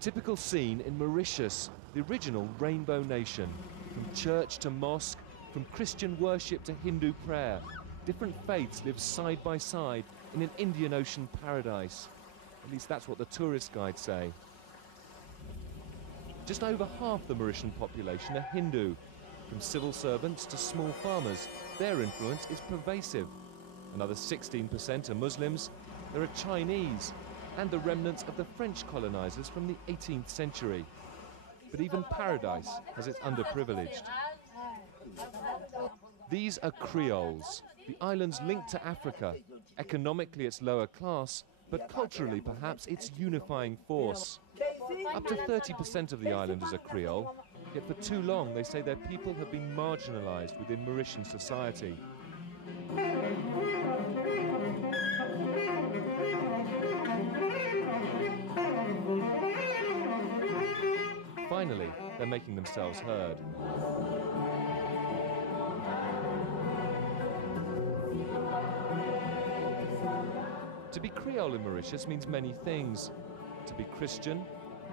typical scene in Mauritius, the original rainbow nation. From church to mosque, from Christian worship to Hindu prayer, different faiths live side by side in an Indian Ocean paradise. At least that's what the tourist guides say. Just over half the Mauritian population are Hindu. From civil servants to small farmers, their influence is pervasive. Another 16% are Muslims. There are Chinese and the remnants of the French colonizers from the 18th century. But even paradise has its underprivileged. These are Creoles, the island's link to Africa. Economically it's lower class, but culturally perhaps its unifying force. Up to 30% of the islanders are Creole, yet for too long they say their people have been marginalized within Mauritian society. Finally, they're making themselves heard. To be Creole in Mauritius means many things. To be Christian,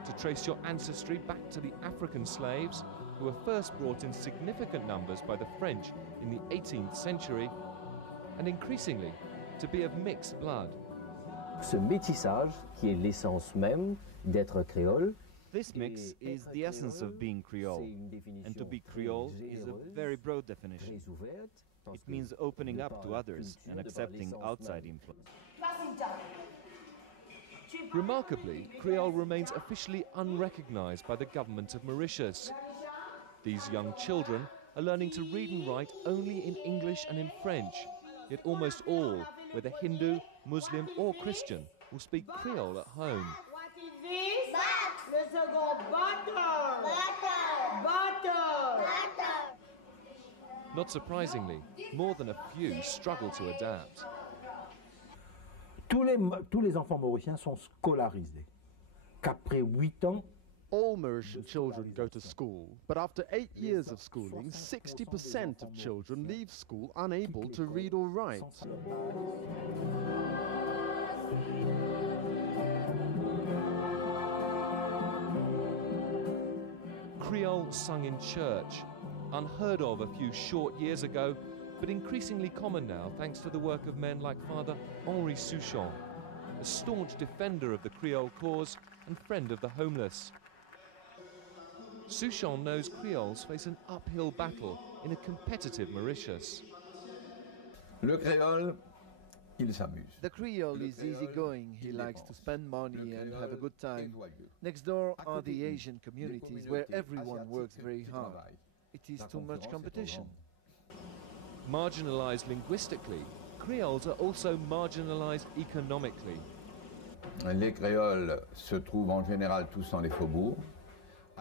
to trace your ancestry back to the African slaves who were first brought in significant numbers by the French in the 18th century, and increasingly, to be of mixed blood. Ce métissage, qui est l'essence même d'être créole. This mix is the essence of being Creole, and to be Creole is a very broad definition. It means opening up to others and accepting outside influence. Remarkably, Creole remains officially unrecognized by the government of Mauritius. These young children are learning to read and write only in English and in French, yet almost all, whether Hindu, Muslim or Christian, will speak Creole at home. What is this? Le second, butter. Butter. Not surprisingly, more than a few struggle to adapt. Tous les enfants mauriciens sont scolarisés. Qu'après 8 ans, all Mauritian children go to school, but after 8 years of schooling, 60% of children leave school unable to read or write. Creole sung in church, unheard of a few short years ago, but increasingly common now thanks to the work of men like Father Henri Souchon, a staunch defender of the Creole cause and friend of the homeless. Souchon knows Creoles face an uphill battle in a competitive Mauritius. Le créole, il s'amuse. The Creole is easygoing. He likes to spend money and have a good time. Next door are the Asian communities where everyone works very hard. It is too much competition. Marginalized linguistically, Creoles are also marginalized economically. Les créoles se trouvent en général tous dans les faubourgs.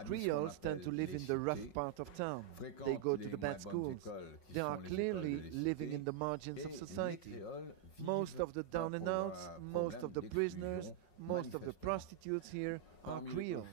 Creoles tend to live in the rough part of town. They go to the bad schools. They are clearly living in the margins of society. Most of the down and outs, most of the prisoners, most of the prostitutes here are Creole.